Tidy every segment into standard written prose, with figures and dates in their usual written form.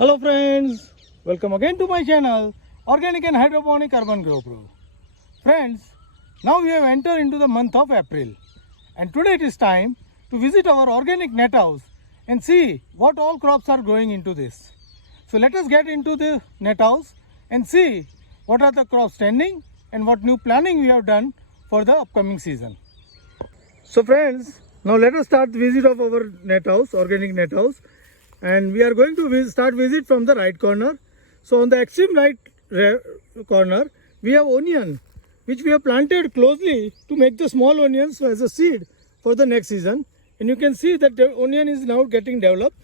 Hello friends, welcome again to my channel Organic and Hydroponic Urban Grow Pro. Friends, now we have entered into the month of April and today it is time to visit our organic net house and see what all crops are growing into this. So let us get into the net house and see what are the crops standing and what new planning we have done for the upcoming season. So friends, now let us start the visit of our net house, organic net house. And we are going to start visit from the right corner. So on the extreme right corner, we have onion, which we have planted closely to make the small onions as a seed for the next season. And you can see that the onion is now getting developed.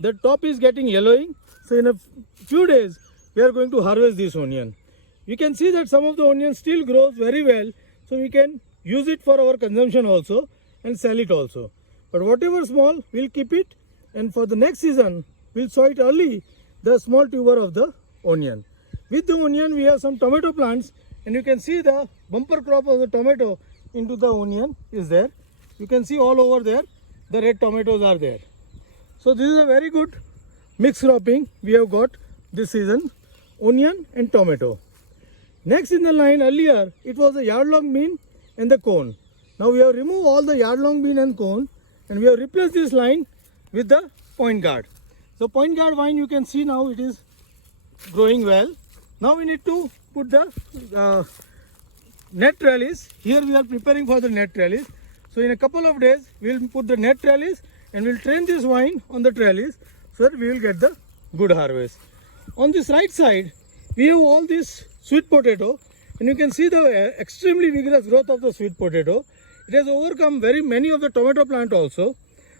The top is getting yellowing. So in a few days, we are going to harvest this onion. You can see that some of the onion still grows very well. So we can use it for our consumption also and sell it also. But whatever small, we'll keep it. And for the next season, we'll sow it early, the small tuber of the onion. With the onion, we have some tomato plants, and you can see the bumper crop of the tomato into the onion is there. You can see all over there, the red tomatoes are there. So this is a very good mixed cropping we have got this season, onion and tomato. Next in the line earlier, it was the yard-long bean and the cone. Now we have removed all the yard-long bean and cone, and we have replaced this line with the point guard. So point guard vine, you can see now it is growing well. Now we need to put the net trellis. Here we are preparing for the net trellis. So in a couple of days we will put the net trellis and we will train this vine on the trellis so that we will get the good harvest. On this right side we have all this sweet potato, and you can see the extremely vigorous growth of the sweet potato. It has overcome very many of the tomato plant also.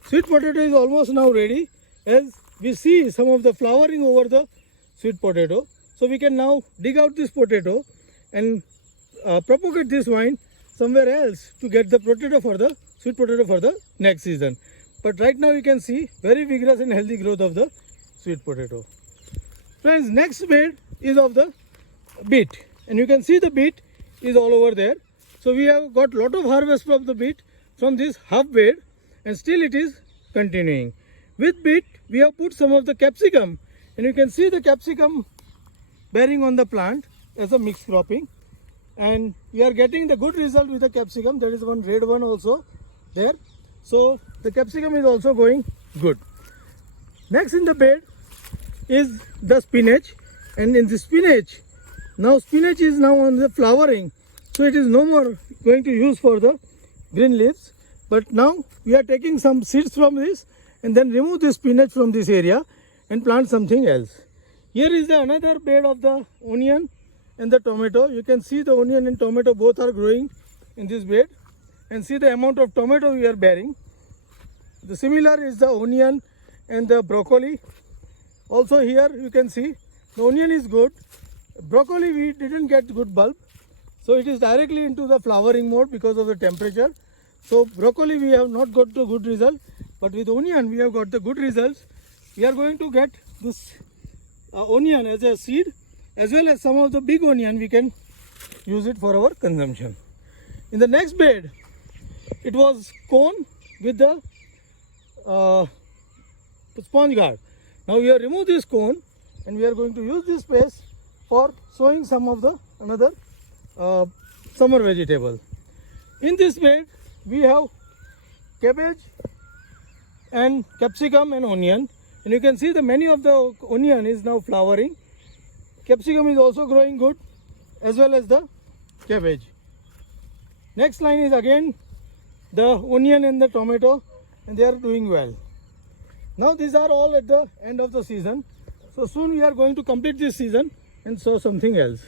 Sweet potato is almost now ready, as we see some of the flowering over the sweet potato. So we can now dig out this potato and propagate this vine somewhere else to get the potato for the sweet potato for the next season. But right now you can see very vigorous and healthy growth of the sweet potato. Friends, next bed is of the beet, and you can see the beet is all over there. So we have got lot of harvest from the beet from this half bed. And still it is continuing. With beet, we have put some of the capsicum, and you can see the capsicum bearing on the plant as a mixed cropping. And we are getting the good result with the capsicum. There is one red one also there. So the capsicum is also going good. Next in the bed is the spinach, and in the spinach, now spinach is now on the flowering. So it is no more going to use for the green leaves. But now we are taking some seeds from this and then remove the spinach from this area and plant something else. Here is another bed of the onion and the tomato. You can see the onion and tomato both are growing in this bed, and see the amount of tomato we are bearing. The similar is the onion and the broccoli. Also here you can see the onion is good. Broccoli we didn't get good bulb. So it is directly into the flowering mode because of the temperature. So broccoli we have not got the good result, but with onion we have got the good results. We are going to get this onion as a seed, as well as some of the big onion we can use it for our consumption. In the next bed, it was cone with the sponge guard. Now we have removed this cone and we are going to use this space for sowing some of the another summer vegetable. In this bed, we have cabbage and capsicum and onion, and you can see the many of the onion is now flowering. Capsicum is also growing good, as well as the cabbage. Next line is again the onion and the tomato, and they are doing well. Now these are all at the end of the season, so soon we are going to complete this season and sow something else.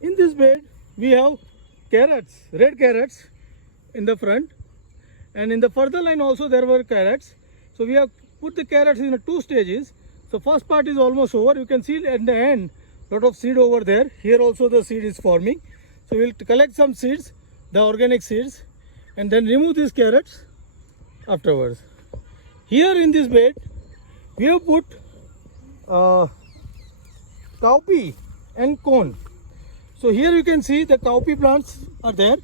In this bed we have carrots, red carrots in the front, and in the further line also there were carrots. So we have put the carrots in two stages. So first part is almost over. You can see at the end lot of seed over there. Here also the seed is forming. So we will collect some seeds, the organic seeds, and then remove these carrots afterwards. Here in this bed we have put cowpea and cone. So here you can see the cowpea plants are there,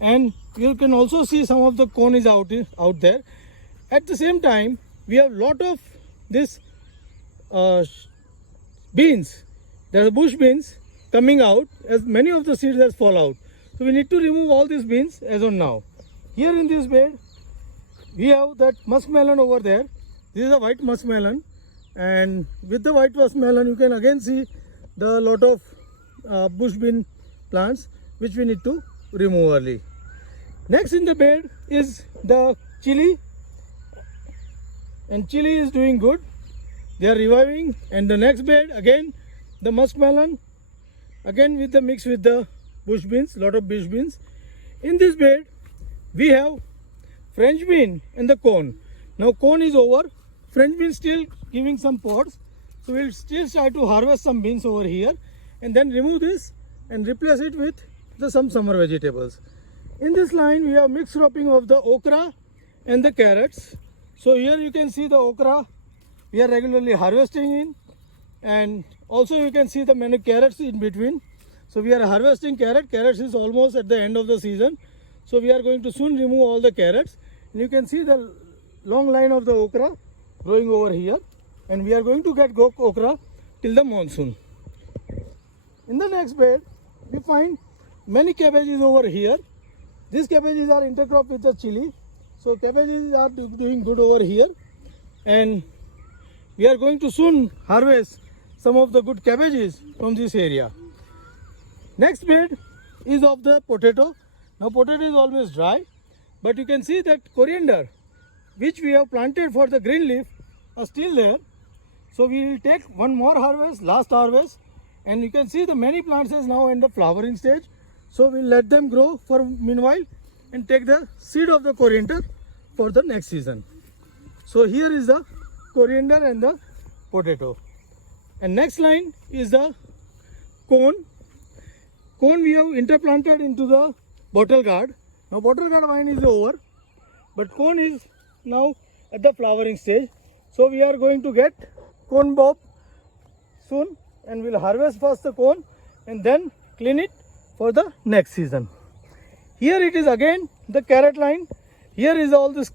and you can also see some of the cone is out there. At the same time, we have lot of this beans, there are bush beans coming out as many of the seeds has fall out. So we need to remove all these beans as on now. Here in this bed, we have that muskmelon over there. This is a white muskmelon, and with the white muskmelon you can again see the lot of bush bean plants which we need to remove early. Next in the bed is the chili, and chili is doing good. They are reviving. And the next bed again the muskmelon, again with the mix with the bush beans, lot of bush beans. In this bed we have French bean and the corn. Now corn is over, French bean still giving some pods, so we'll still try to harvest some beans over here and then remove this and replace it with some summer vegetables. In this line we have mixed cropping of the okra and the carrots. So here you can see the okra we are regularly harvesting in, and also you can see the many carrots in between. So we are harvesting carrots is almost at the end of the season, so we are going to soon remove all the carrots. And you can see the long line of the okra growing over here, and we are going to get okra till the monsoon. In the next bed we find many cabbages over here. These cabbages are intercrop with the chili, so cabbages are doing good over here, and we are going to soon harvest some of the good cabbages from this area. Next bed is of the potato. Now potato is always dry, but you can see that coriander which we have planted for the green leaf are still there. So we will take one more harvest, last harvest, and you can see the many plants is now in the flowering stage. So we'll let them grow for meanwhile and take the seed of the coriander for the next season. So here is the coriander and the potato. And next line is the corn. Corn we have interplanted into the bottle gourd. Now bottle gourd vine is over, but corn is now at the flowering stage. So we are going to get corn bob soon, and we'll harvest first the corn and then clean it for the next season. Here it is again the carrot line. Here is all this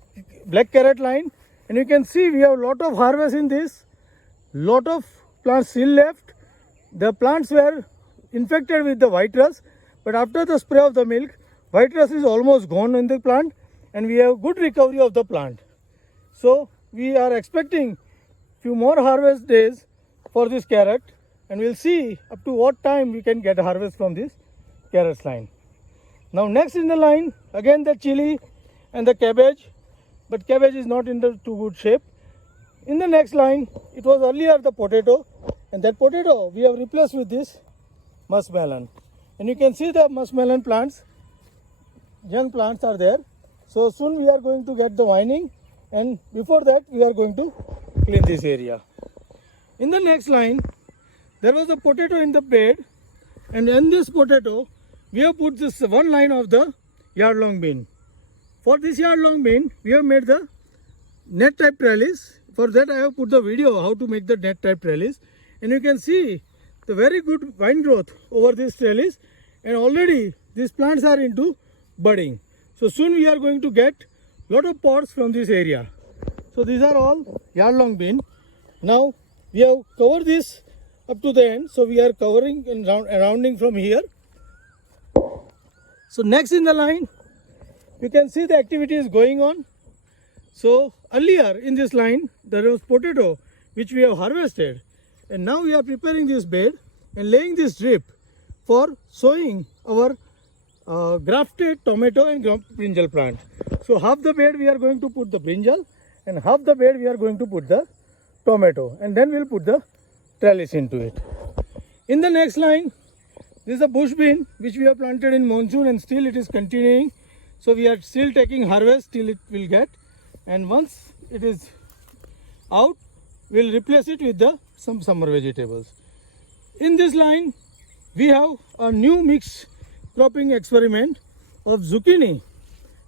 black carrot line, and you can see we have lot of harvest in this. Lot of plants still left. The plants were infected with the white rust, but after the spray of the milk, white rust is almost gone in the plant, and we have good recovery of the plant. So we are expecting few more harvest days for this carrot, and we'll see up to what time we can get harvest from this carrots line. Now next in the line again the chili and the cabbage, but cabbage is not in the too good shape. In the next line it was earlier the potato, and that potato we have replaced with this muskmelon, and you can see the muskmelon plants, young plants are there. So soon we are going to get the vining, and before that we are going to clean this area. In the next line there was a potato in the bed, and in this potato we have put this one line of the yard long bean. For this yard long bean we have made the net type trellis. For that I have put the video how to make the net type trellis, and you can see the very good vine growth over this trellis, and already these plants are into budding. So soon we are going to get lot of pods from this area. So these are all yard long bean. Now we have covered this up to the end, so we are covering and rounding from here. So next in the line you can see the activity is going on. So earlier in this line there was potato which we have harvested, and now we are preparing this bed and laying this drip for sowing our grafted tomato and brinjal plant. So half the bed we are going to put the brinjal, and half the bed we are going to put the tomato, and then we'll put the trellis into it. In the next line this is a bush bean which we have planted in monsoon, and still it is continuing. So we are still taking harvest till it will get, and once it is out we'll replace it with some summer vegetables. In this line we have a new mixed cropping experiment of zucchini,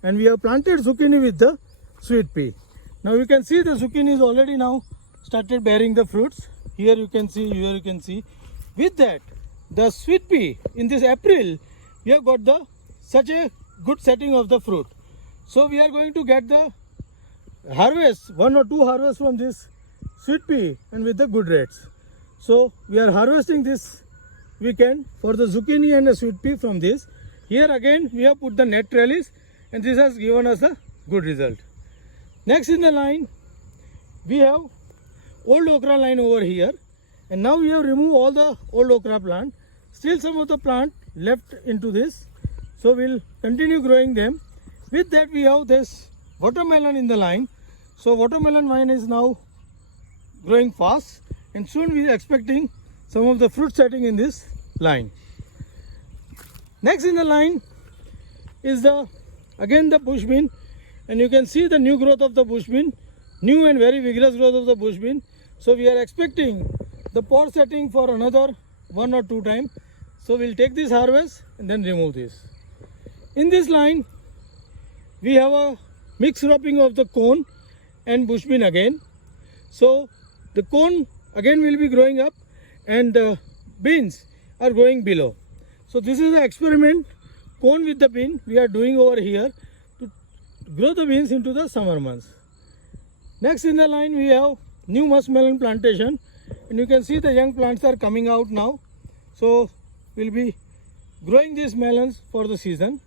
and we have planted zucchini with the sweet pea. Now you can see the zucchini is already now started bearing the fruits. Here you can see, here you can see. With that the sweet pea in this April we have got such a good setting of the fruit. So we are going to get the harvest, 1 or 2 harvests from this sweet pea, and with the good rates. So we are harvesting this weekend for the zucchini and the sweet pea from this. Here again we have put the net trellis and this has given us a good result. Next in the line we have old okra line over here, and now we have removed all the old okra plant. Still some of the plant left into this, so we'll continue growing them. With that we have this watermelon in the line. So watermelon vine is now growing fast, and soon we are expecting some of the fruit setting in this line. Next in the line is again the bush bean, and you can see the new growth of the bush bean, new and very vigorous growth of the bush bean. So we are expecting the pod setting for another 1 or 2 times. So we'll take this harvest and then remove this. In this line we have a mixed cropping of the corn and bush bean again. So the corn again will be growing up and the beans are growing below. So this is the experiment, corn with the bean, we are doing over here to grow the beans into the summer months. Next in the line we have new muskmelon plantation, and you can see the young plants are coming out now. So we'll be growing these melons for the season.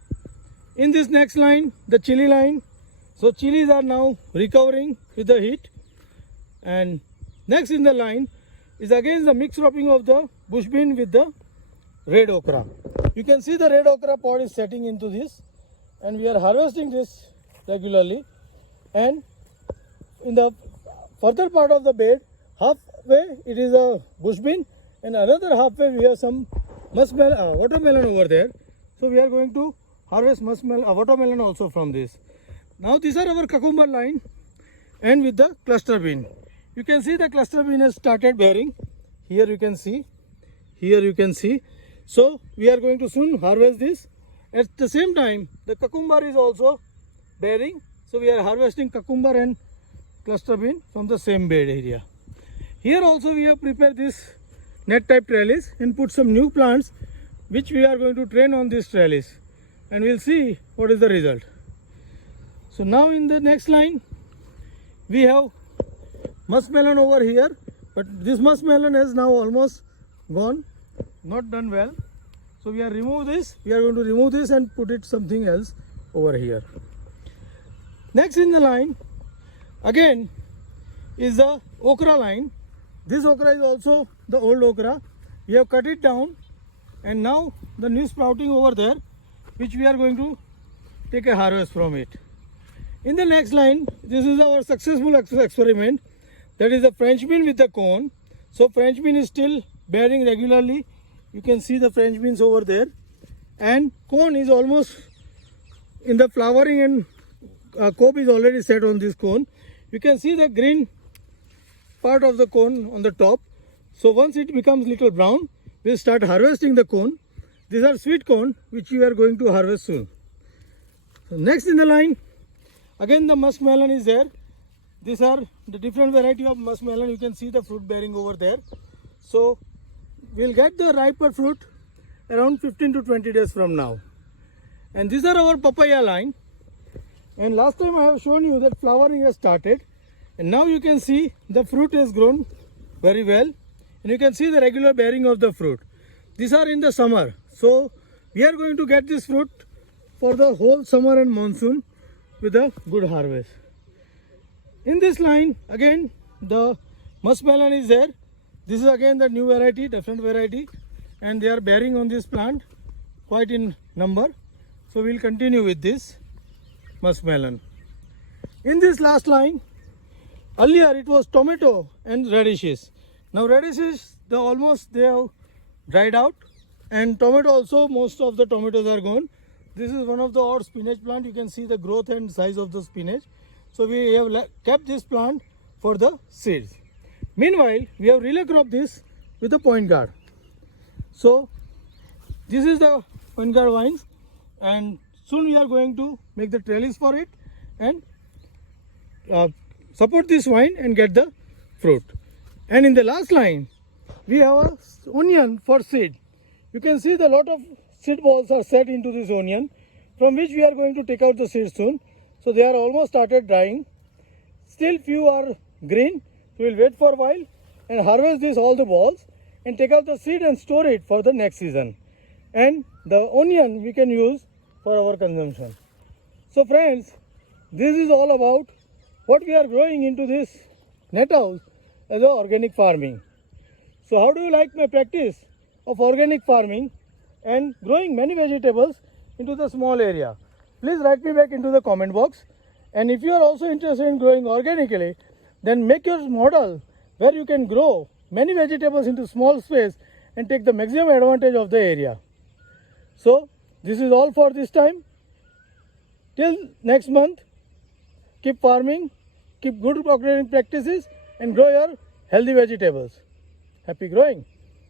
In this next line, the chili line. So chilies are now recovering with the heat. And next in the line is again the mixed cropping of the bush bean with the red okra. You can see the red okra pod is setting into this, and we are harvesting this regularly. And in the further part of the bed, halfway it is a bush bean, and another halfway we have some watermelon over there. So we are going to harvest watermelon also from this. Now these are our cucumber line, and with the cluster bean. You can see the cluster bean has started bearing. Here you can see, here you can see. So we are going to soon harvest this. At the same time the cucumber is also bearing. So we are harvesting cucumber and cluster bean from the same bed area. Here also we have prepared this net type trellis and put some new plants which we are going to train on this trellis, and we'll see what is the result. So now in the next line we have muskmelon over here, but this muskmelon is now almost gone, not done well. So we are going to remove this and put it something else over here. Next in the line again is the okra line. This okra is also the old okra. We have cut it down, and now the new sprouting over there, which we are going to take a harvest from it. In the next line, this is our successful experiment, that is the French bean with the cone. So French bean is still bearing regularly. You can see the French beans over there, and cone is almost in the flowering, and cob is already set on this cone. You can see the green part of the cone on the top. So once it becomes little brown, we'll start harvesting the cone. These are sweet corn which we are going to harvest soon. So next in the line, again the muskmelon is there. These are the different variety of muskmelon. You can see the fruit bearing over there. So we'll get the riper fruit around 15 to 20 days from now. And these are our papaya line. And last time I have shown you that flowering has started, and now you can see the fruit has grown very well, and you can see the regular bearing of the fruit. These are in the summer, so we are going to get this fruit for the whole summer and monsoon with a good harvest. In this line again the muskmelon is there. This is again the new variety, different variety, and they are bearing on this plant quite in number. So we will continue with this muskmelon. In this last line, earlier it was tomato and radishes. Now radishes, they have dried out, and tomato also, most of the tomatoes are gone. This is one of the odd spinach plant. You can see the growth and size of the spinach. So we have kept this plant for the seeds. Meanwhile, we have relay cropped this with a point guard. So this is the point guard vines, and soon we are going to make the trellis for it and support this vine and get the fruit. And in the last line we have a onion for seed. You can see the lot of seed balls are set into this onion, from which we are going to take out the seeds soon. So they are almost started drying. Still few are green. We will wait for a while and harvest this all the balls and take out the seed and store it for the next season. And the onion we can use for our consumption. So friends, this is all about what we are growing into this net house as a organic farming. So how do you like my practice of organic farming and growing many vegetables into the small area? Please write me back into the comment box. And if you are also interested in growing organically, then make your model where you can grow many vegetables into small space and take the maximum advantage of the area. So this is all for this time. Till next month, keep farming, keep good organic practices and grow your healthy vegetables. Happy growing!